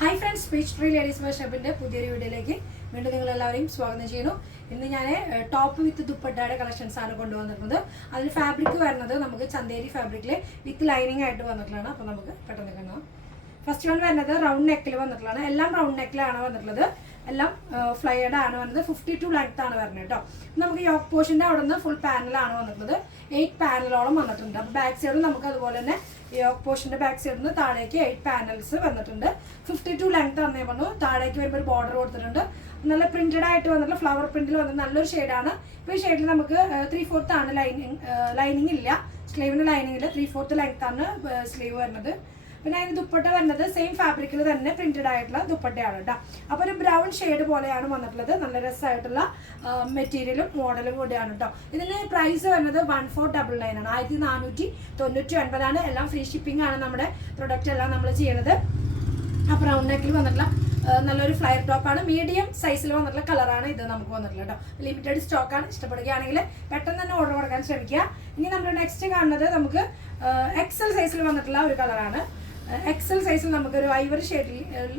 Hi friends, Peach Tree Ladies Wear Shopന്റെ പുതിയൊരു വീഡിയോയിലേക്ക് വീണ്ടും നിങ്ങൾ എല്ലാവരെയും സ്വാഗതം ചെയ്യുന്നു. ഇന്ന് ഞാൻ ടോപ്പ് വിത്ത് ദുപ്പട്ടയുടെ കളക്ഷൻസ് ആണ് കൊണ്ടുവന്നിരുന്നത്. അതിൽ ഫാബ്രിക് വരുന്നത് നമുക്ക് ചന്തേരി ഫാബ്രിക്കിൽ വിത്ത് ലൈനിങ് ആയിട്ട് വന്നിട്ടുള്ളതാണ്. അപ്പോൾ നമുക്ക് പെട്ടെന്ന് കാണാം. ഫസ്റ്റ് വൺ വരുന്നത് റൗണ്ട് നെക്കിൽ വന്നിട്ടുള്ളതാണ്. എല്ലാം റൗണ്ട് നെക്കിലാണ് വന്നിട്ടുള്ളത്. എല്ലാം ഫ്ലയേർഡ് ആണ് വന്നത്. 52 ലെങ്ത് ആണ് വരുന്നത് കേട്ടോ. നമുക്ക് യോക്ക് പോർഷൻ്റെ അവിടെ നിന്ന് ഫുൾ പാനലാണ് വന്നിട്ടുള്ളത്. 8 പാനലോളം വന്നിട്ടുണ്ട്. അപ്പോൾ ബാക്ക് സൈഡും നമുക്ക് അതുപോലെ തന്നെ യോക്ക് പോർഷൻ്റെ ബാക്ക് സൈഡിൽ നിന്ന് താഴേക്ക് 8 പാനൽസ് വന്നിട്ടുണ്ട്. 52 ലെങ്ത് ആണ് ഞാൻ പറഞ്ഞു. താഴേക്ക് വരുമ്പോൾ ഒരു ബോർഡർ കൊടുത്തിട്ടുണ്ട്. നല്ല പ്രിന്റഡ് ആയിട്ട് വന്നിട്ടുള്ള ഫ്ലവർ പ്രിന്റിൽ വന്നിട്ട് നല്ലൊരു ഷെയ്ഡാണ്. ഇപ്പോൾ ഈ ഷെയ്ഡിൽ നമുക്ക് 3/4 ആണ് ലൈനിങ് ഇല്ല. സ്ലീവിന് ലൈനിങ് ഇല്ല. 3/4 ലെങ്ത് ആണ് സ്ലീവ് വരുന്നത്. പിന്നെ അതിന് ദുപ്പട്ട വരുന്നത് സെയിം ഫാബ്രിക്കിൽ തന്നെ പ്രിന്റഡ് ആയിട്ടുള്ള ദുപ്പട്ടയാണ് കേട്ടോ. അപ്പോൾ ഒരു ബ്രൗൺ ഷെയ്ഡ് പോലെയാണ് വന്നിട്ടുള്ളത്. നല്ല രസമായിട്ടുള്ള മെറ്റീരിയലും മോഡലും കൂടിയാണ് കേട്ടോ. ഇതിന് പ്രൈസ് വരുന്നത് 1499 ആണ്. 1499 ആണ്. എല്ലാം ഫ്രീ ഷിപ്പിംഗ് ആണ് നമ്മുടെ പ്രൊഡക്റ്റ് എല്ലാം നമ്മൾ ചെയ്യുന്നത്. ആ ബ്രൗൺ നെക്കിൽ വന്നിട്ടുള്ള നല്ലൊരു ഫ്ലയർ ടോപ്പാണ്. മീഡിയം സൈസിൽ വന്നിട്ടുള്ള കളറാണ് ഇത് നമുക്ക് വന്നിട്ടുള്ളത് കേട്ടോ. ലിമിറ്റഡ് സ്റ്റോക്കാണ്. ഇഷ്ടപ്പെടുകയാണെങ്കിൽ പെട്ടെന്ന് തന്നെ ഓർഡർ കൊടുക്കാൻ ശ്രമിക്കുക. ഇനി നമ്മൾ നെക്സ്റ്റ് കാണുന്നത് നമുക്ക് എക്സൽ സൈസിൽ വന്നിട്ടുള്ള ഒരു കളറാണ്. എക്സൽ സൈസിൽ നമുക്കൊരു ഐവറി ഷെയ്ഡിൽ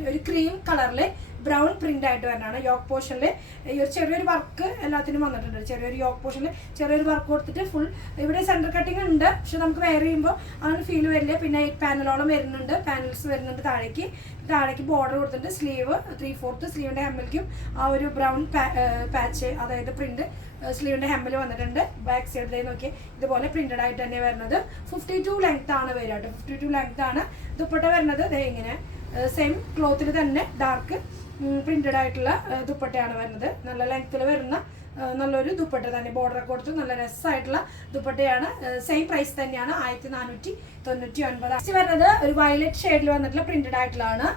ഒരു ക്രീം കളറിൽ ബ്രൗൺ പ്രിന്റ് ആയിട്ട് വരുന്നതാണ്. യോക്ക് പോർഷനിൽ ഈ ഒരു ചെറിയൊരു വർക്ക് എല്ലാത്തിനും വന്നിട്ടുണ്ട്. ചെറിയൊരു യോക്ക് പോർഷനിൽ ചെറിയൊരു വർക്ക് കൊടുത്തിട്ട് ഫുൾ ഇവിടെ സെൻറ്റർ കട്ടിങ് ഉണ്ട്. പക്ഷെ നമുക്ക് വെയർ ചെയ്യുമ്പോൾ അങ്ങനെ ഫീൽ വരില്ല. പിന്നെ 8 പാനലോളം വരുന്നുണ്ട്. പാനൽസ് വരുന്നുണ്ട്. താഴേക്ക് ബോർഡർ കൊടുത്തിട്ടുണ്ട്. സ്ലീവ് 3/4 സ്ലീവിൻ്റെ ഹെമ്മിലേക്കും ആ ഒരു ബ്രൗൺ പാച്ച് അതായത് പ്രിന്റ് സ്ലീവിൻ്റെ ഹെമ്മിൽ വന്നിട്ടുണ്ട്. ബാക്ക് സൈഡിലേക്ക് നോക്കി ഇതുപോലെ പ്രിന്റഡ് ആയിട്ട് തന്നെ വരുന്നത്. 52 ലെങ്ത് ആണ് വരിക കേട്ടോ. 52 ലെങ്ത് ആണ്. ദുപ്പട്ട വരുന്നത് ഇങ്ങനെ സെയിം ക്ലോത്തിൽ തന്നെ ഡാർക്ക് പ്രിന്റഡ് ആയിട്ടുള്ള ദുപ്പട്ടയാണ് വരുന്നത്. നല്ല ലെങ്ത്തിൽ വരുന്ന നല്ലൊരു ദുപ്പട്ട തന്നെ. ബോർഡർ കൊടുത്ത് നല്ല രസമായിട്ടുള്ള ദുപ്പട്ടയാണ്. സെയിം പ്രൈസ് തന്നെയാണ്. 1499. വരുന്നത് ഒരു വയലറ്റ് ഷെയ്ഡിൽ വന്നിട്ടുള്ള പ്രിന്റഡ് ആയിട്ടുള്ളതാണ്.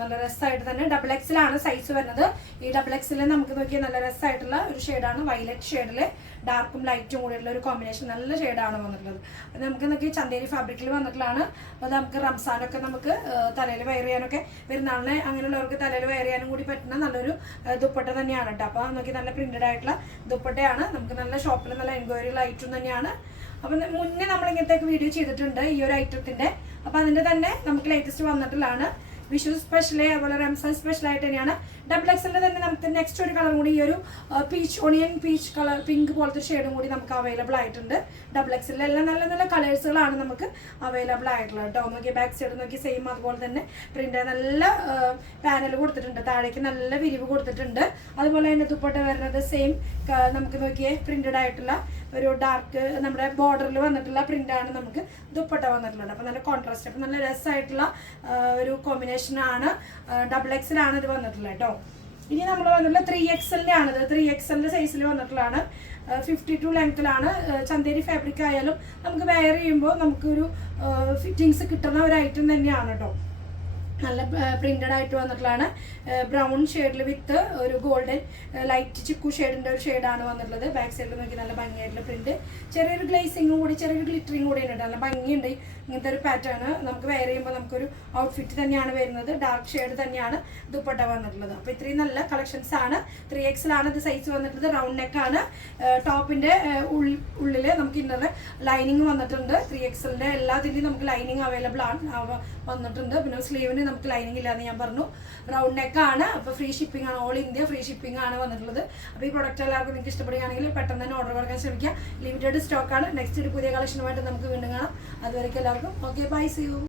നല്ല രസമായിട്ട് തന്നെ XXL ആണ് സൈസ് വരുന്നത്. ഈ XXL നമുക്ക് നോക്കിയാൽ നല്ല രസമായിട്ടുള്ള ഒരു ഷെയ്ഡാണ്. വയലറ്റ് ഷെയ്ഡിൽ ഡാർക്കും ലൈറ്റും കൂടിയുള്ള ഒരു കോമ്പിനേഷൻ നല്ല ഷെയ്ഡാണ് വന്നിട്ടുള്ളത്. അത് നമുക്ക് നോക്കി ചന്തേരി ഫാബ്രിക്കിൽ വന്നിട്ടുള്ളതാണ്. അപ്പോൾ നമുക്ക് റംസാനൊക്കെ നമുക്ക് തലയിൽ വെയർ ചെയ്യാനൊക്കെ പെരുന്നാളിന് അങ്ങനെയുള്ളവർക്ക് തലയിൽ വെയർ ചെയ്യാനും കൂടി പറ്റുന്ന നല്ലൊരു ദുപ്പട്ട തന്നെയാണ് കേട്ടോ. അപ്പോൾ നോക്കി നല്ല പ്രിന്റഡ് ആയിട്ടുള്ള ദുപ്പട്ടയാണ്. നമുക്ക് നല്ല ഷോപ്പിൽ നല്ല എൻക്വയറിയുള്ള ഐറ്റം തന്നെയാണ്. അപ്പം മുന്നേ നമ്മൾ ഇങ്ങനത്തെ വീഡിയോ ചെയ്തിട്ടുണ്ട് ഈ ഒരു ഐറ്റത്തിൻ്റെ. അപ്പോൾ അതിൻ്റെ തന്നെ നമുക്ക് ലേറ്റസ്റ്റ് വന്നിട്ടുള്ളതാണ്. വിഷു സ്പെഷ്യൽ അതുപോലെ റംസാൻ സ്പെഷ്യൽ ആയിട്ട് തന്നെയാണ്. XXL തന്നെ നമുക്ക് നെക്സ്റ്റ് ഒരു കളർ കൂടി ഈ ഒരു ഓണിയൻ പീച്ച് കളർ പിങ്ക് പോലത്തെ ഷെയ്ഡും കൂടി നമുക്ക് അവൈലബിൾ ആയിട്ടുണ്ട്. XXL എല്ലാം നല്ല നല്ല കളേഴ്സുകളാണ് നമുക്ക് അവൈലബിൾ ആയിട്ടുള്ളത് കേട്ടോ. നോക്കി ബാക്ക് സൈഡ് നോക്കി സെയിം അതുപോലെ തന്നെ പ്രിന്റ് നല്ല പാനൽ കൊടുത്തിട്ടുണ്ട്. താഴേക്ക് നല്ല വിരിവ് കൊടുത്തിട്ടുണ്ട്. അതുപോലെ തന്നെ ദുപ്പട്ട വരുന്നത് സെയിം നമുക്ക് നോക്കിയേ പ്രിന്റഡ് ആയിട്ടുള്ള ഒരു ഡാർക്ക് നമ്മുടെ ബോർഡറിൽ വന്നിട്ടുള്ള പ്രിന്റാണ് നമുക്ക് ദുപ്പട്ട വന്നിട്ടുള്ളത്. അപ്പോൾ നല്ല കോൺട്രാസ്റ്റ്. അപ്പോൾ നല്ല രസമായിട്ടുള്ള ഒരു കോമ്പിനേഷനാണ്. XXL ആണ് ഇത് വന്നിട്ടുള്ളത് കേട്ടോ. ഇനി നമ്മൾ വന്നിട്ടുള്ള 3XL ആണിത്. 3XL സൈസിൽ വന്നിട്ടുള്ളതാണ്. 52 ലെങ്ത്തിലാണ്. ചന്തേരി ഫാബ്രിക് ആയാലും നമുക്ക് വെയർ ചെയ്യുമ്പോൾ നമുക്കൊരു ഫിറ്റിങ്സ് കിട്ടുന്ന ഒരു ഐറ്റം തന്നെയാണ് കേട്ടോ. നല്ല പ്രിന്റഡ് ആയിട്ട് വന്നിട്ടുള്ളതാണ്. ബ്രൗൺ ഷെയ്ഡിൽ വിത്ത് ഒരു ഗോൾഡൻ ലൈറ്റ് ചിക്കു ഷെയ്ഡിൻ്റെ ഒരു ഷെയ്ഡാണ് വന്നിട്ടുള്ളത്. ബാക്ക് സൈഡിൽ നോക്കി നല്ല ഭംഗിയായിട്ടുള്ള പ്രിന്റ്. ചെറിയൊരു ഗ്ലേസിങ്ങും കൂടി ചെറിയൊരു ഗ്ലിറ്ററിങ് കൂടി ഉണ്ട്. നല്ല ഭംഗിയുണ്ട് ഇങ്ങനത്തെ ഒരു പാറ്റേൺ. നമുക്ക് വെയർ ചെയ്യുമ്പോൾ നമുക്കൊരു ഔട്ട്ഫിറ്റ് തന്നെയാണ് വരുന്നത്. ഡാർക്ക് ഷെയ്ഡ് തന്നെയാണ് ദുപ്പട്ട വന്നിട്ടുള്ളത്. അപ്പോൾ ഇത്രയും നല്ല കളക്ഷൻസ് ആണ്. 3XL ആണ് ഇത് സൈസ് വന്നിട്ടുള്ളത്. റൗണ്ട് നെക്കാണ്. ടോപ്പിൻ്റെ ഉള്ളിൽ നമുക്ക് ഇന്നലെ ലൈനിങ് വന്നിട്ടുണ്ട്. 3XLൻ്റെ എല്ലാത്തിൻ്റെയും നമുക്ക് ലൈനിങ് അവൈലബിൾ ആണ് വന്നിട്ടുണ്ട്. പിന്നെ സ്ലീവിന് നമുക്ക് ലൈനിങ് ഇല്ലാന്ന് ഞാൻ പറഞ്ഞു. റൗണ്ട് നെക്കാണ്. അപ്പോൾ ഫ്രീ ഷിപ്പിംഗ് ആണ്. ഓൾ ഇന്ത്യ ഫ്രീ ഷിപ്പിംഗ് ആണ് വന്നിട്ടുള്ളത്. അപ്പോൾ ഈ പ്രൊഡക്റ്റ് എല്ലാവർക്കും നിങ്ങൾക്ക് ഇഷ്ടപ്പെടുകയാണെങ്കിൽ പെട്ടെന്ന് തന്നെ ഓർഡർ കൊടുക്കാൻ ശ്രമിക്കുക. ലിമിറ്റഡ് സ്റ്റോക്കാണ്. നെക്സ്റ്റ് ഒരു പുതിയ കളക്ഷനുമായിട്ട് നമുക്ക് വീണ്ടും കാണാം. അതുവരെയ്ക്ക് എല്ലാവർക്കും ഓക്കെ, ബൈ, സീ യു.